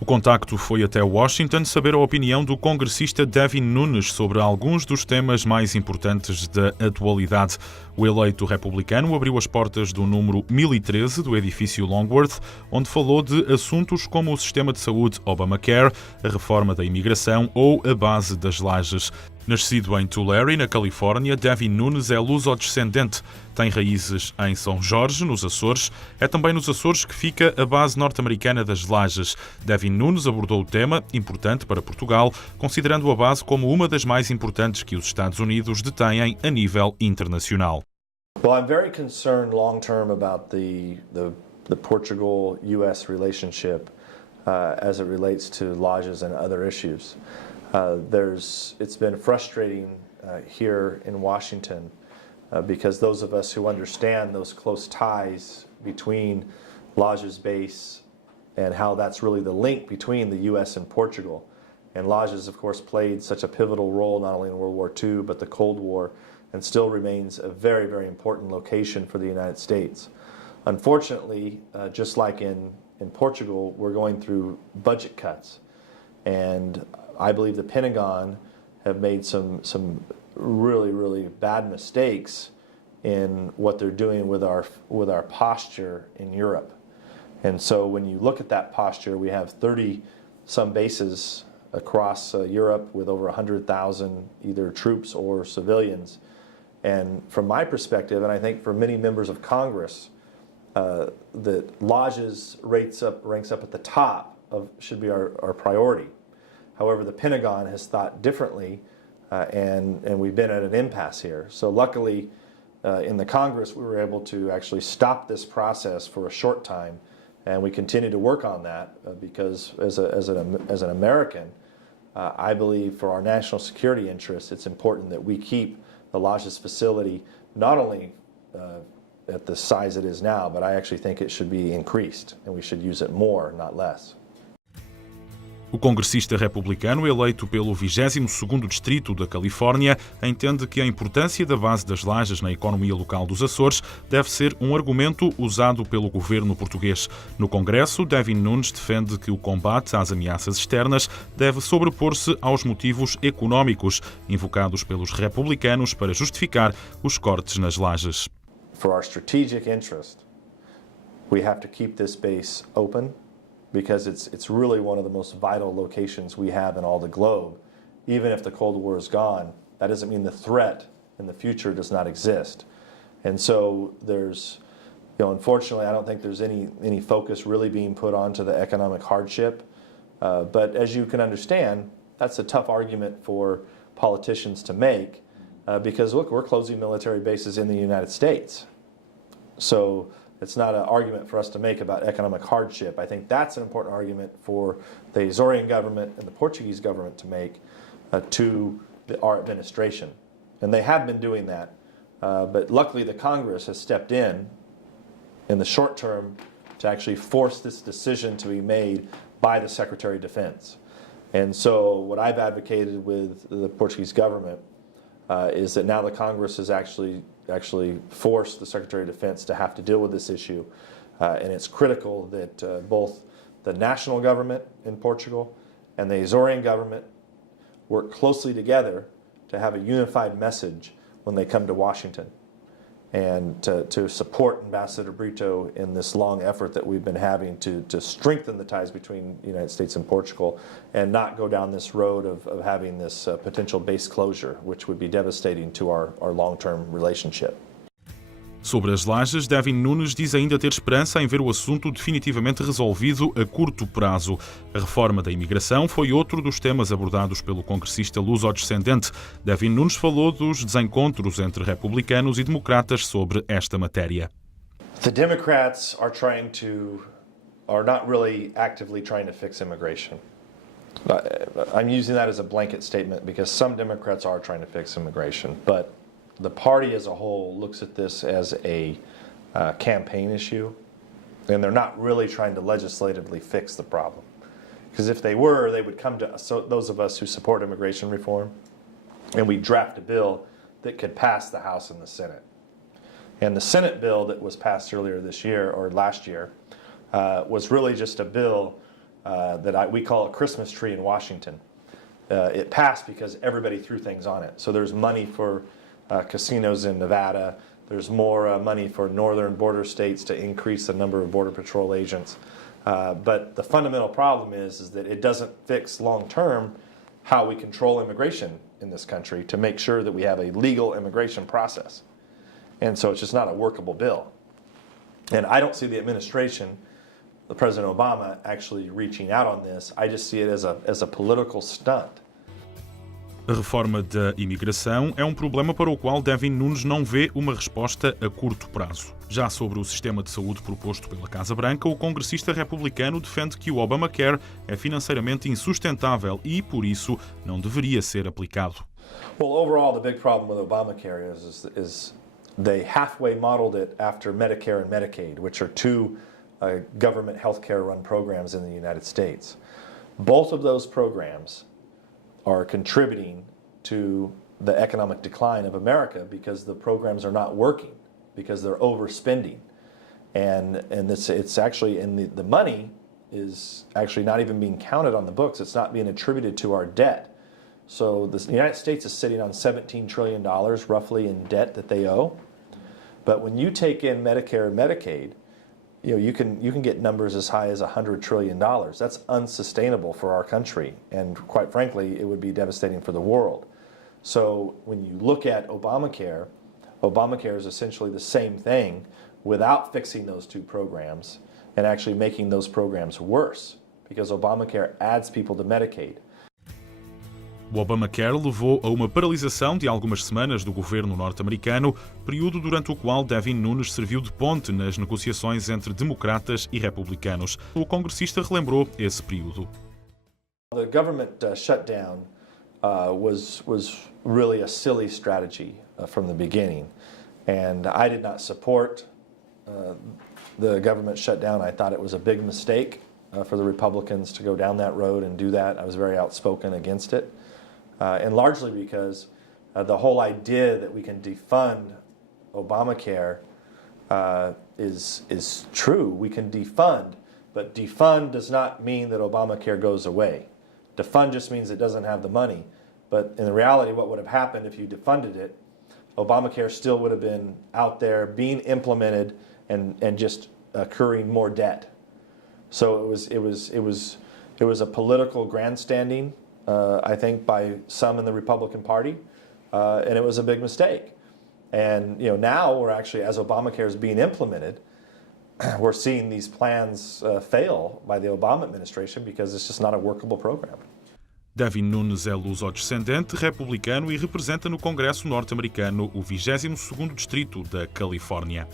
O contacto foi até Washington saber a opinião do congressista Devin Nunes sobre alguns dos temas mais importantes da atualidade. O eleito republicano abriu as portas do número 1013 do edifício Longworth, onde falou de assuntos como o sistema de saúde Obamacare, a reforma da imigração ou a Base das Lajes. Nascido em Tulare, na Califórnia, Devin Nunes é luso-descendente. Tem raízes em São Jorge, nos Açores. É também nos Açores que fica a base norte-americana das Lajes. Devin Nunes abordou o tema, importante para Portugal, considerando a base como uma das mais importantes que os Estados Unidos detêm a nível internacional. Well, I'm very concerned long-term about the Portugal-U.S. relationship as it relates to lodges and other issues. It's been frustrating here in Washington because those of us who understand those close ties between lodges base and how that's really the link between the U.S. and Portugal. And lodges, of course, played such a pivotal role not only in World War II but the Cold War, and still remains a very, very important location for the United States. Unfortunately, just like in Portugal, we're going through budget cuts. And I believe the Pentagon have made some really, really bad mistakes in what they're doing with our posture in Europe. And so when you look at that posture, we have 30-some bases across Europe with over 100,000 either troops or civilians. And from my perspective, and I think for many members of Congress, that lodges ranks up at the top should be our priority. However, the Pentagon has thought differently, and we've been at an impasse here. So luckily, in the Congress, we were able to actually stop this process for a short time, and we continue to work on that because as an American, I believe for our national security interests, it's important that we keep the Lajes facility not only at the size it is now, but I actually think it should be increased, and we should use it more, not less. O congressista republicano, eleito pelo 22º Distrito da Califórnia, entende que a importância da Base das Lajes na economia local dos Açores deve ser um argumento usado pelo governo português. No Congresso, Devin Nunes defende que o combate às ameaças externas deve sobrepor-se aos motivos económicos, invocados pelos republicanos para justificar os cortes nas lajes. For our strategic interest, we have to keep this base open, because it's really one of the most vital locations we have in all the globe. Even if the Cold War is gone, that doesn't mean the threat in the future does not exist. And so unfortunately, I don't think there's any focus really being put onto the economic hardship. But as you can understand, that's a tough argument for politicians to make because, look, we're closing military bases in the United States. So it's not an argument for us to make about economic hardship. I think that's an important argument for the Azorean government and the Portuguese government to make to our administration. And they have been doing that. But luckily the Congress has stepped in the short term to actually force this decision to be made by the Secretary of Defense. And so what I've advocated with the Portuguese government is that now the Congress has actually forced the Secretary of Defense to have to deal with this issue. And it's critical that both the national government in Portugal and the Azorean government work closely together to have a unified message when they come to Washington and to support Ambassador Brito in this long effort that we've been having to strengthen the ties between the United States and Portugal and not go down this road of having this potential base closure, which would be devastating to our long-term relationship. Sobre as lajes, Devin Nunes diz ainda ter esperança em ver o assunto definitivamente resolvido a curto prazo. A reforma da imigração foi outro dos temas abordados pelo congressista luso-descendente. Devin Nunes falou dos desencontros entre republicanos e democratas sobre esta matéria. The Democrats are not really actively trying to fix immigration. I'm using that as a blanket statement because some Democrats are trying to fix immigration, but the party as a whole looks at this as a campaign issue, and they're not really trying to legislatively fix the problem. Because if they were, they would come to those of us who support immigration reform, and we'd draft a bill that could pass the House and the Senate. And the Senate bill that was passed earlier this year, or last year, was really just a bill we call a Christmas tree in Washington. It passed because everybody threw things on it. So there's money for casinos in Nevada. There's more money for northern border states to increase the number of Border Patrol agents. But the fundamental problem is that it doesn't fix long-term how we control immigration in this country to make sure that we have a legal immigration process. And so it's just not a workable bill. And I don't see the administration, the President Obama, actually reaching out on this. I just see it as a political stunt. A reforma da imigração é um problema para o qual Devin Nunes não vê uma resposta a curto prazo. Já sobre o sistema de saúde proposto pela Casa Branca, o congressista republicano defende que o Obamacare é financeiramente insustentável e, por isso, não deveria ser aplicado. Well, overall, the big problem with Obamacare is they halfway modeled it after Medicare and Medicaid, which are two government healthcare run programs in the United States. Both of those programs are contributing to the economic decline of America because the programs are not working, because they're overspending. And it's actually, and the money is actually not even being counted on the books. It's not being attributed to our debt. So the United States is sitting on $17 trillion roughly in debt that they owe. But when you take in Medicare and Medicaid, you can get numbers as high as $100 trillion. That's unsustainable for our country, and quite frankly, it would be devastating for the world. So when you look at Obamacare is essentially the same thing without fixing those two programs and actually making those programs worse, because Obamacare adds people to Medicaid. O Obamacare levou a uma paralisação de algumas semanas do governo norte-americano, período durante o qual Devin Nunes serviu de ponte nas negociações entre democratas e republicanos. O congressista relembrou esse período. The government shutdown was really a silly strategy from the beginning, and I did not support the government shutdown. I thought it was a big mistake for the Republicans to go down that road and do that. I was very outspoken against it. And largely because the whole idea that we can defund Obamacare is true. We can defund, but defund does not mean that Obamacare goes away. Defund just means it doesn't have the money. But in reality, what would have happened if you defunded it, Obamacare still would have been out there being implemented and just accruing more debt. So it was a political grandstanding, I think, by some in the Republican Party, and it was a big mistake. And now we're actually, as Obamacare is being implemented, we're seeing these plans fail by the Obama administration because it's just not a workable program. Devin Nunes é luso-descendente, republicano e representa no Congresso norte-americano o 22º distrito da Califórnia.